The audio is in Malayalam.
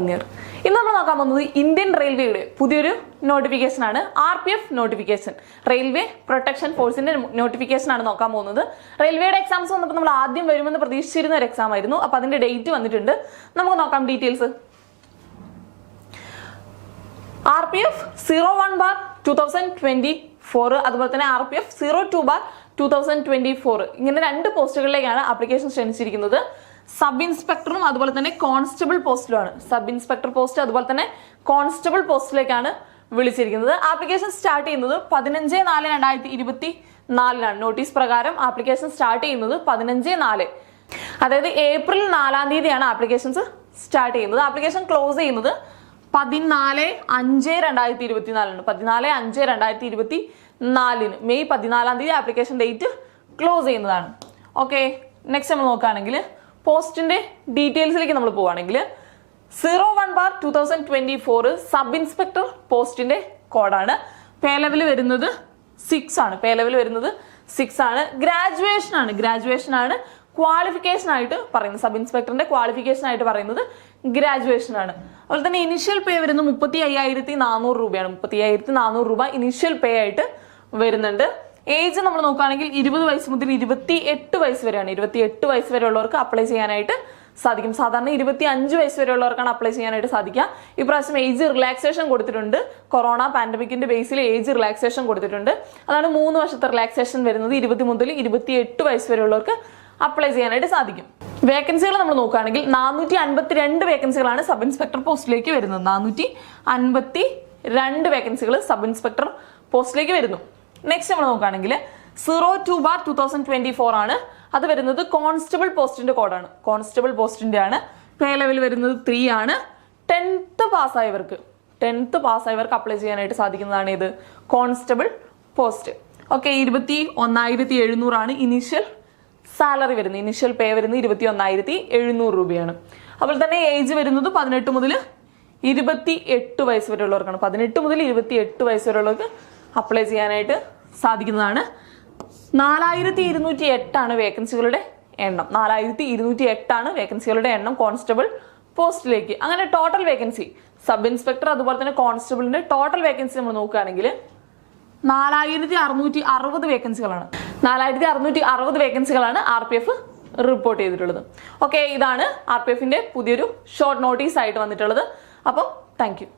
പയനിയർ. ഇന്ന് നമ്മൾ നോക്കാൻ പോകുന്നത് ഇന്ത്യൻ റെയിൽവേയുടെ പുതിയൊരു നോട്ടിഫിക്കേഷൻ ആണ്. RPF നോട്ടിഫിക്കേഷൻ, റെയിൽവേ പ്രൊട്ടക്ഷൻ ഫോഴ്സിന്റെ നോട്ടിഫിക്കേഷൻ ആണ് നോക്കാൻ പോകുന്നത്. റെയിൽവേയുടെ എക്സാംസ് വന്നപ്പോൾ നമ്മൾ ആദ്യം വരുമെന്ന് പ്രതീക്ഷിച്ചിരുന്ന ഒരു എക്സാം ആയിരുന്നു. അപ്പൊ അതിന്റെ ഡേറ്റ് വന്നിട്ടുണ്ട്. നമുക്ക് നോക്കാം ഡീറ്റെയിൽസ്. RPF 01/2024 അതുപോലെ തന്നെ RPF 02/2024 ഇങ്ങനെ രണ്ട് പോസ്റ്റുകളിലേക്കാണ് ആപ്ലിക്കേഷൻ ക്ഷണിച്ചിരിക്കുന്നത്. സബ് ഇൻസ്പെക്ടറും അതുപോലെ തന്നെ കോൺസ്റ്റബിൾ പോസ്റ്റിലുമാണ്. സബ് ഇൻസ്പെക്ടർ പോസ്റ്റ് അതുപോലെ തന്നെ കോൺസ്റ്റബിൾ പോസ്റ്റിലേക്കാണ് വിളിച്ചിരിക്കുന്നത്. ആപ്ലിക്കേഷൻ സ്റ്റാർട്ട് ചെയ്യുന്നത് 15/4/2024 നോട്ടീസ് പ്രകാരം ആപ്ലിക്കേഷൻ സ്റ്റാർട്ട് ചെയ്യുന്നത് 15/4, അതായത് ഏപ്രിൽ 4-ാം തീയതിയാണ് ആപ്ലിക്കേഷൻസ് സ്റ്റാർട്ട് ചെയ്യുന്നത്. ആപ്ലിക്കേഷൻ ക്ലോസ് ചെയ്യുന്നത് 14/5/2024 14/5/2024 മെയ് 14-ാം തീയതി ആപ്ലിക്കേഷൻ ഡേറ്റ് ക്ലോസ് ചെയ്യുന്നതാണ്. ഓക്കെ, നെക്സ്റ്റ് നമ്മൾ നോക്കുകയാണെങ്കിൽ പോസ്റ്റിന്റെ ഡീറ്റെയിൽസിലേക്ക് നമ്മൾ പോവുകയാണെങ്കിൽ 01/2024 സബ് ഇൻസ്പെക്ടർ പോസ്റ്റിന്റെ കോഡാണ്. പേ ലെവൽ വരുന്നത് 6 ആണ്. പേ ലെവൽ വരുന്നത് 6 ആണ്. ഗ്രാജുവേഷൻ ആണ് ക്വാളിഫിക്കേഷൻ ആയിട്ട് പറയുന്നത്. സബ് ഇൻസ്പെക്ടറിന്റെ ക്വാളിഫിക്കേഷൻ ആയിട്ട് പറയുന്നത് ഗ്രാജുവേഷൻ ആണ്. അതുപോലെ തന്നെ ഇനിഷ്യൽ പേ വരുന്നത് 35,400 രൂപയാണ്. 35,400 രൂപ ഇനിഷ്യൽ പേ ആയിട്ട് വരുന്നുണ്ട്. ഏജ് നമ്മൾ നോക്കുകയാണെങ്കിൽ 20 വയസ്സ് മുതൽ 28 വയസ്സ് വരെയാണ്. 28 വയസ്സ് വരെ ഉള്ളവർക്ക് അപ്ലൈ ചെയ്യാനായിട്ട് സാധിക്കും. സാധാരണ 25 വയസ്സ് വരെ ഉള്ളവർക്കാണ് അപ്ലൈ ചെയ്യാനായിട്ട് സാധിക്കുക. ഇപ്രാവശ്യം ഏജ് റിലാക്സേഷൻ കൊടുത്തിട്ടുണ്ട്. കൊറോണ പാൻഡമിക്കിന്റെ ബേസിൽ ഏജ് റിലാക്സേഷൻ കൊടുത്തിട്ടുണ്ട്. അതാണ് 3 വർഷത്തെ റിലാക്സേഷൻ വരുന്നത്. 20 മുതൽ 28 വയസ്സ് വരെ ഉള്ളവർക്ക് അപ്ലൈ ചെയ്യാനായിട്ട് സാധിക്കും. വേക്കൻസികൾ നമ്മൾ നോക്കുകയാണെങ്കിൽ 452 വേക്കൻസികളാണ് സബ് ഇൻസ്പെക്ടർ പോസ്റ്റിലേക്ക് വരുന്നത്. 452 വേക്കൻസികൾ സബ് ഇൻസ്പെക്ടർ പോസ്റ്റിലേക്ക് വരുന്നു. നെക്സ്റ്റ് നമ്മൾ നോക്കുകയാണെങ്കിൽ 02/2024 ആണ്. അത് വരുന്നത് കോൺസ്റ്റബിൾ പോസ്റ്റിന്റെ കോഡാണ്. കോൺസ്റ്റബിൾ പോസ്റ്റിന്റെ ആണ്. പേ ലെവൽ വരുന്നത് 3 ആണ്. 10th പാസ്സായവർക്ക് അപ്ലൈ ചെയ്യാനായിട്ട് സാധിക്കുന്നതാണ് ഇത് കോൺസ്റ്റബിൾ പോസ്റ്റ്. ഓക്കെ, 21,700 ആണ് ഇനീഷ്യൽ സാലറി വരുന്നത്. ഇനീഷ്യൽ പേ വരുന്നത് 21,700 രൂപയാണ്. അതുപോലെ തന്നെ ഏജ് വരുന്നത് 18 മുതൽ 28 വയസ്സ് വരെ ഉള്ളവർക്കാണ്. 18 മുതൽ 28 വയസ്സ് വരെ ഉള്ളവർക്ക് അപ്ലൈ ചെയ്യാനായിട്ട് സാധിക്കുന്നതാണ്. 4,208 ആണ് വേക്കൻസികളുടെ എണ്ണം. 4,208 ആണ് വേക്കൻസികളുടെ എണ്ണം കോൺസ്റ്റബിൾ പോസ്റ്റിലേക്ക്. അങ്ങനെ ടോട്ടൽ വേക്കൻസി സബ് ഇൻസ്പെക്ടർ അതുപോലെ തന്നെ കോൺസ്റ്റബിളിന്റെ ടോട്ടൽ വേക്കൻസി നമ്മൾ നോക്കുകയാണെങ്കിൽ 4,660 വേക്കൻസികളാണ്. 4,660 വേക്കൻസികളാണ് RPF റിപ്പോർട്ട് ചെയ്തിട്ടുള്ളത്. ഓക്കെ, ഇതാണ് RPFന്റെ പുതിയൊരു ഷോർട്ട് നോട്ടീസ് ആയിട്ട് വന്നിട്ടുള്ളത്. അപ്പം താങ്ക് യു.